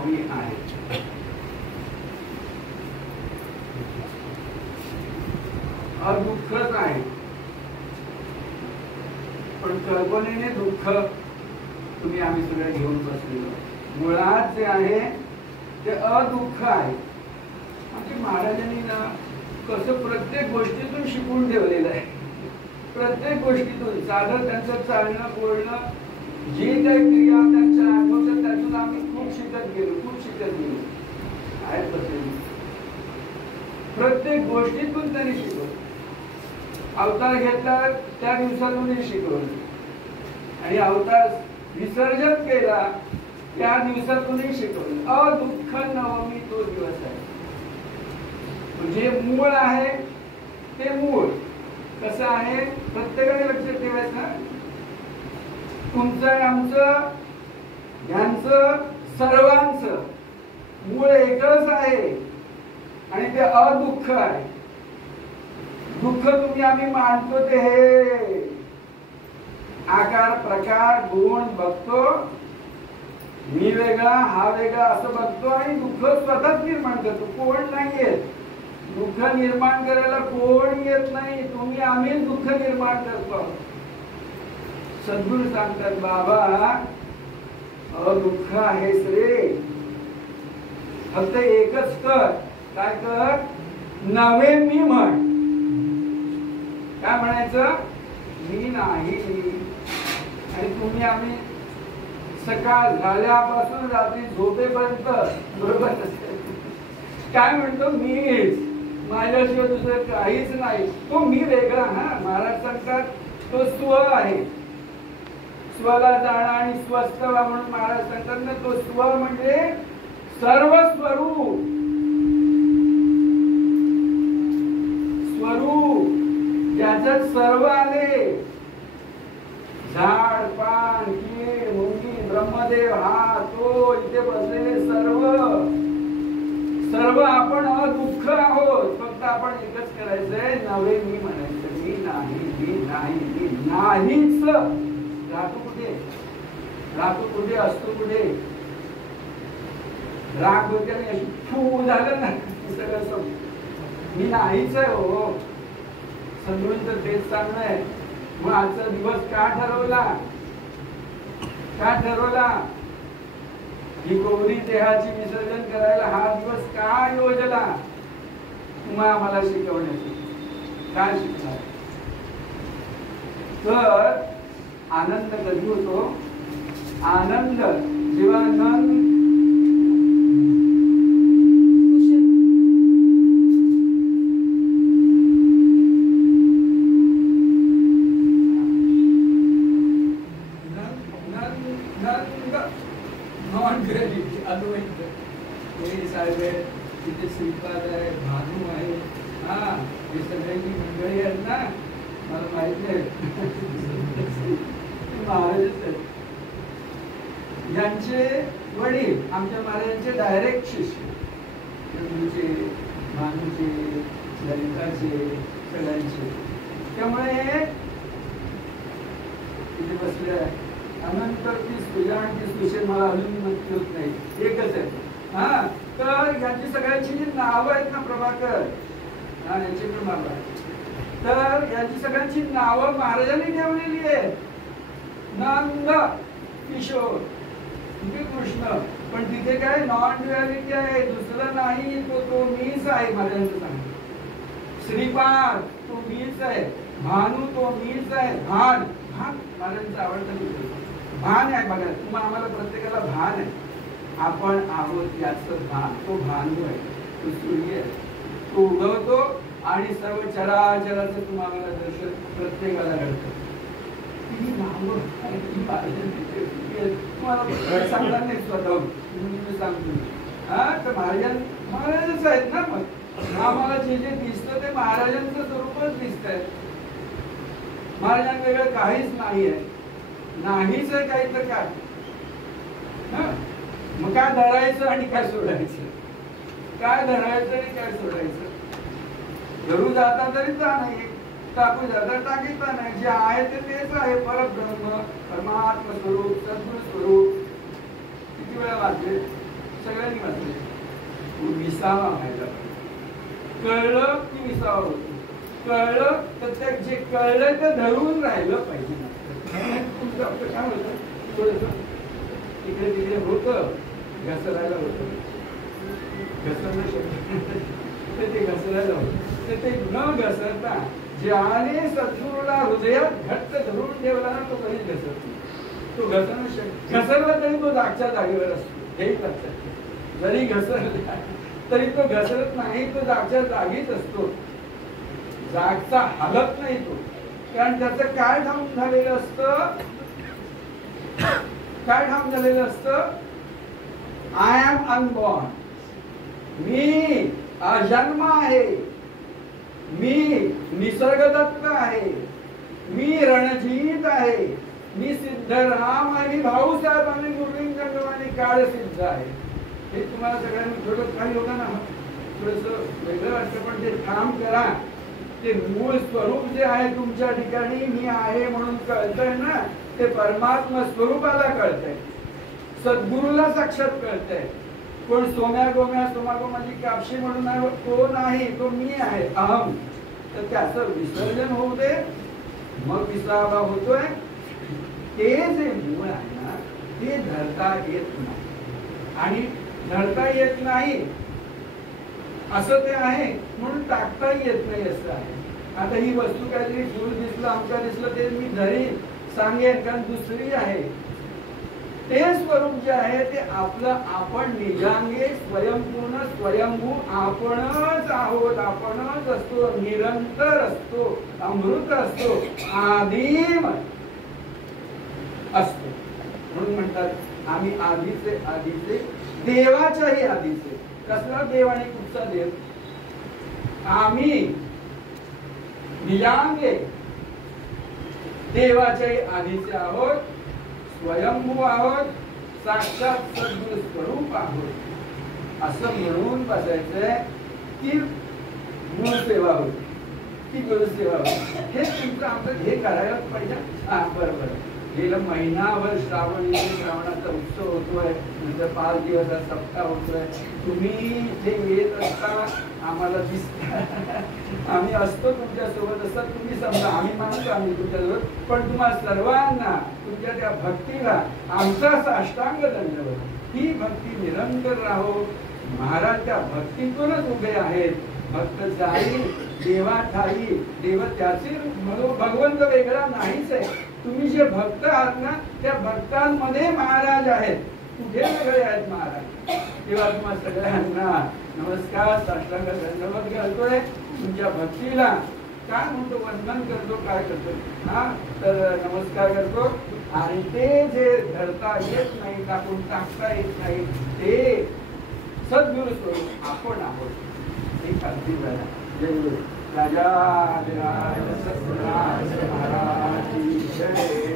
स्वामी आहे. दुःखच आहे, पण कल्पनेने दुःख तुम्ही आम्ही सगळे घेऊन बसलेलो. मुळात जे आहे ते अदुःख आहे. आमच्या महाराजांनी ना कसं प्रत्येक गोष्टीतून शिकून ठेवलेलं आहे. प्रत्येक गोष्टीतून साधं त्यांचं चालणं बोलणं जी काही क्रिया त्यांच्या अनुभवतात त्यातून आम्ही खूप शिकत गेलो आहेत. प्रत्येक गोष्टीतून त्यांनी शिकवलं. अवतार घेतला त्या दिवसातूनही शिकवलं आणि अवतार विसर्जन केला त्या दिवसातूनही शिकवलं. अदुःख नवमी तो दिवस आहे. म्हणजे मूळ आहे ते मूळ कसं आहे प्रत्येकाने लक्षात ठेवायचं. तुमचं आमचं यांचं सर्वांचं मूळ एकच आहे आणि ते अदुःख आहे. दुःख तुम्ही आम्ही मानतो ते हे आकार प्रकार गुण बघतो. मी वेगळा हा वेगळा असं बघतो आणि दुःख स्वतःच निर्माण करतो. कोण नाहीये दुःख निर्माण करायला, कोण येत नाही. तुम्ही आम्ही दुःख निर्माण करतो. सद्गुरू सांगतात बाबा दुःख आहेस रे, फक्त एकच कर. काय कर? नवे मी म्हण. काय म्हणायचं? मी नाही. आणि तुम्ही आम्ही सकाळ झाल्यापासून रात्री झोपेपर्यंत बरोबर काय म्हणतो? मीच, माझ्याशिवाय दुसरं काहीच नाही. तो मी वेगळा. महाराज सांगतात तो स्व आहे. स्वला जाणं आणि स्वस्थ व्हा म्हणून महाराज सांगतात ना. तो स्व म्हणजे सर्व स्वरूप. स्वरूप ज्याच्यात सर्व आले. झाड पान कीड मुंगी ब्रह्मदेव हा तो इथे बसलेले सर्व सर्व आपण अदुःख आहोत. फक्त आपण एकच करायचंय नवे मी म्हणायचं. मी नाही, मी नाही, मी नाहीच. राहतो कुठे? राहतो कुठे? असतो कुठे? राग होते आणि अशी फू झालं ना सगळं मी नाहीच आहे. हो सद्गुरूंचं तेच सांगणं आहे. मग आजचा दिवस का ठरवला? का ठरवला? ही गौरी देहाची विसर्जन करायला हा दिवस का योजला? तुम्हाला आम्हाला शिकवण्यासाठी. काय शिकणार? तर आनंद कधी होतो? आनंद जेव्हा नंद तिथे श्रीपाद आहे, भानू आहे, हे सगळ्यांची मंडळी आहेत ना. मला माहित नाही महाराजच आहेत. यांचे वडील आमच्या महाराजांचे डायरेक्ट शिष्य. भानूचे, ललिताचे, सगळ्यांचे. त्यामुळे तिथे बसले अनंत ती स्तुजा आणि ती स्तुषे मला अजून नक्की होत नाही. एकच आहे. तर यांची सगळ्यांची जी नावं आहेत ना प्रभाकर यांची पण नाव आहे. तर यांची सगळ्यांची नावं महाराजांनी ठेवलेली आहेत. नंद किशोर कृष्ण. पण तिथे काय नॉन ड्युअलिटी आहे. दुसरं नाही. तो मीच आहे. महाराजांचं सांगतो. श्रीपाद तो मीच आहे. भानू तो मीच आहे. भान महाराजांचं आवडतं भान आहे. बघा तुम्हाला आम्हाला प्रत्येकाला भान आहे. आपण आहोत याचं भान. तो भानू आहे. तो सूर्य आहे. तो उगवतो आणि सर्व चराचराचं तुम्हाला दर्शन प्रत्येकाला घडतं. तुम्हाला सांगणार नाही स्वतःहून. तुम्ही सांगतो तर महाराजच आहेत ना. मग आम्हाला जे जे दिसतं ते महाराजांचं स्वरूपच दिसतंय. महाराजांवेगळं काहीच नाही आहे. नाहीच आहे काही तर काय. मग काय धरायचं आणि काय सोडायचं? काय धरायचं आणि काय सोडायचं? धरू जाता तरी जा नाही, टाकू जाता टाकीता नाही. जे आहे ते तेच आहे. परब्रह्म परमात्मा स्वरूप सद्गुरु स्वरूप. किती वेळा वाचले? सगळ्यांनी वाचले. विसावा व्हायला पाहिजे. कळलं की विसावा होतो. कळलं तर त्या जे कळलं ते धरून राहिलं पाहिजे. तुमचं आपलं काय होतं, थोडस इकडे तिकडे होतं, घसरायला होतं, घसरणं शक्य ते घसरायला होतं. तर ते न घसरता ज्याने सद्गुरूला हृदयात घट्ट धरून ठेवला ना तो कधीच घसरत नाही. तो घसरणं शक्य, घसरला तरी तो जागच्या जागेवर असतो. हे लक्षात, जरी घसरला तरी तो घसरत नाही, तो जागच्या जागीच असतो, जागचा हलत नाही तो. कारण त्याचं काय ठाऊक झालेलं असतं, काय ठाऊक झालेलं असतं, आय एम अनबॉर्न, मी अजन्म आहे, मी निसर्गदत्त आहे, मी रणजित आहे, मी सिद्धराम आहे, मी भाऊसाहेब आणि गुरुलिंगम आणि काळ सिद्ध आहे. हे तुम्हाला सगळ्यांना थोडं, काही लोकांना थोडस वेगळं वाटतं, पण ते काम करा. ते मूळ स्वरूप जे आहे तुमच्या ठिकाणी मी आहे म्हणून कळतंय ना, ते परमात्मा स्वरूपाला कळतंय, सद्गुरूला साक्षात कळतंय. कोण सोम्या गोम्या सोमागोमाची कापशी म्हणून आहे, तो नाही, तो मी आहे, अहम. तर त्याचं विसर्जन होऊ दे, मग विसावा होतोय. ते जे मूळ आहे ना ते धरता येत नाही, आणि धरता येत नाही असं ते आहे म्हणून टाकता येत नाही असं आहे. आता ही वस्तू काहीतरी फुल दिसलं, आमच्या दिसलं, ते मी धरी सांगेन, कारण दुसरी आहे. ते स्वरूप जे आहे ते आपलं आपण निजांगे स्वयंपूर्ण स्वयंभू आपणच आहोत, आपणच असतो, निरंतर असतो, अमृत असतो, आदिम असतो. म्हणून म्हणतात आम्ही आधीचे आधीचे, देवाच्याही आधीचे. कसला देव आणि कुठचा देव? आम्ही निजांगे देवाच्याही आधीचे आहोत, स्वयंभू आहोत, साक्षात सद्गुरू स्वरूप आहोत असं म्हणून बसायचंय की मूळ सेवा होती, की गुरुसेवा होती. हे तुमचं आमचं हे करायलाच पाहिजे. हा बरोबर. गेलं महिनाभर श्रावणाचा उत्सव होतोय, नंतर 5 दिवस सप्ताह होतोय. तुम्ही इथे येत असता आम्हाला दिसत, आम्ही असतो तुमच्यासोबत असतात. तुम्ही समजा आम्ही मानतो आम्ही तुमच्यासोबत, पण तुम्हाला सर्वांना तुमच्या त्या भक्तीला आमचा साष्टांग दंडवत. ही भक्ती निरंतर राहो. महाराज त्या भक्तीतूनच उभे आहेत. भक्त जाई देवा ठाई, देव त्याचे भगवंत वेगळा नाहीच आहे. तुम्ही जे भक्त आहात ना त्या भक्तांमध्ये महाराज आहेत, कुठे वेगळे आहेत महाराज. तेव्हा तुम्हाला सगळ्यांना नमस्कार, साष्टांग दंडवत घालतोय. तुमच्या भक्तीला काय म्हणतो, वंदन करतो, काय करतो, हा तर नमस्कार करतो. आणि ते जे धरता येत नाही, टाकून टाकता येत नाही, ते सद्गुरू स्वरूप आपण आहोत. हे खात्री झाला. जय गुरु. राजा महाराज जय.